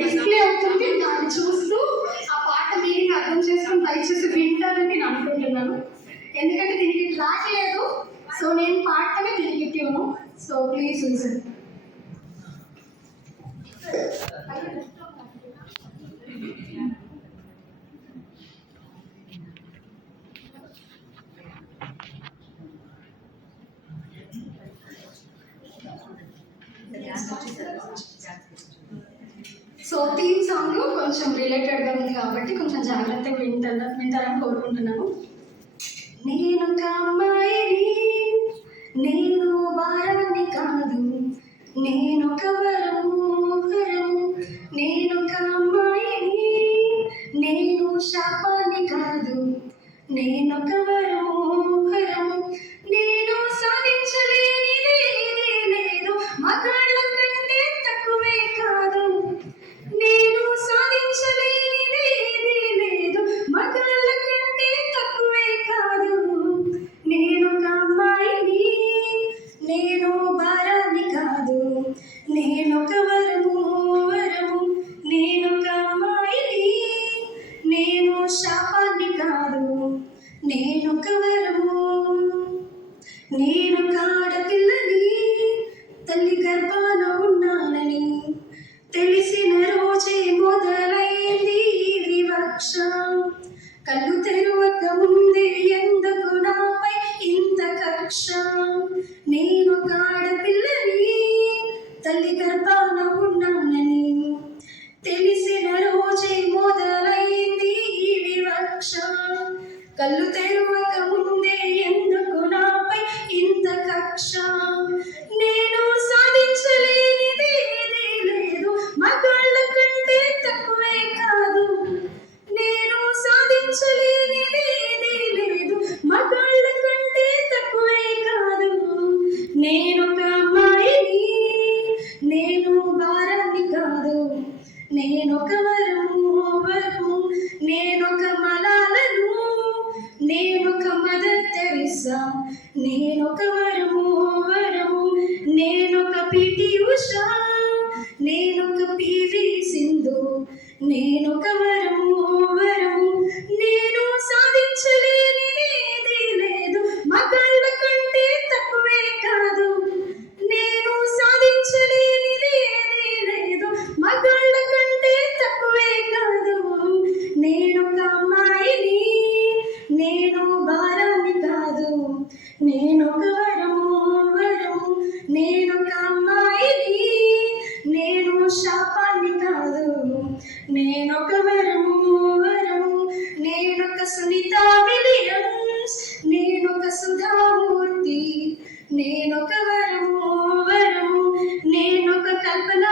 Display అవుతుంది, దాన్ని చూస్తూ ఆ పాట మీనింగ్ అర్థం చేసుకొని దయచేసి వింటారని నేను అనుకుంటున్నాను. ఎందుకంటే దీనికి ట్రాక్ లేదు, సో నేను పాడటమే దీనికి tune. So please listen. So theme song కొంచెం రిలేటెడ్గా ఉంది కాబట్టి కొంచెం జాగ్రత్తగా వింటారని కోరుకుంటున్నాను. నేను ఒక అమ్మాయిని, నేను భారాన్ని కాదు, నేను ఒక వరము, నేను ఒక అమ్మాయిని, నేను శాపాన్ని కాదు, నేను ఒక వరము, నేను సాధించలేనిది లేదు, మగాళ్ళ కంటే తక్కువే కాదు, నేను సాధించలేనిది లేదు, మగాళ్ళ కంటే తక్కువే కాదు, నేను ఒక అమ్మాయిని, నేను భారాన్ని కాదు, నేను ఒక వరము, నేను ఒక అమ్మాయిని, నేను శాపాన్ని కాదు, నేను ఒక వరము, నేను ఒక ఆడపిల్లని, తల్లి గర్భాన ఉన్నానని తెలిసిన రోజే మొదలైంది వివక్ష, కళ్ళు తెరవక ముందే ఎందుకు నాపై ఇంత కక్ష, నేను ఒక ఆడపిల్లని, తల్లి గర్భాన ఉన్నానని తెలిసిన రోజే మొదలైంది వివక్ష, కళ్ళు తెరవక ముందే ఎందుకు నాపై ఇంత కక్ష, నేను సాధించలేనిది లేదు, మగాళ్ళ కంటే తక్కువే కాదు, నేను సాధించలేనిది లేదు, మగాళ్ళ కంటే తక్కువే కాదు, నేను ఒక అమ్మాయిని, నేను భారాన్ని కాదు, నేను ఒక వరము, నేను ఒక మలాలను, నేను ఒక మదర్ తెరిసా, నేను ఒక వరము, నేను ఒక పిటి ఉషా, నేను ఒక పివి సింధు, నేను ఒక వరము, నేను సాధించలేనిది లేదు, మగాళ్ళ కంటే తక్కువే కాదు, నేను సాధించలేనిది లేదు, మగాళ్ళ కంటే తక్కువే కాదు, నేను ఒక అమ్మాయిని, నేను భారాన్ని కాదు, నేను ఒక వరము, నేను ఒక అమ్మాయిని, నేను శాపాన్ని కాదు, నేను ఒక వరము, నేను ఒక సునీత విలియమ్స్, నేను ఒక సుధామూర్తి, నేను ఒక వరము, నేను ఒక కల్పన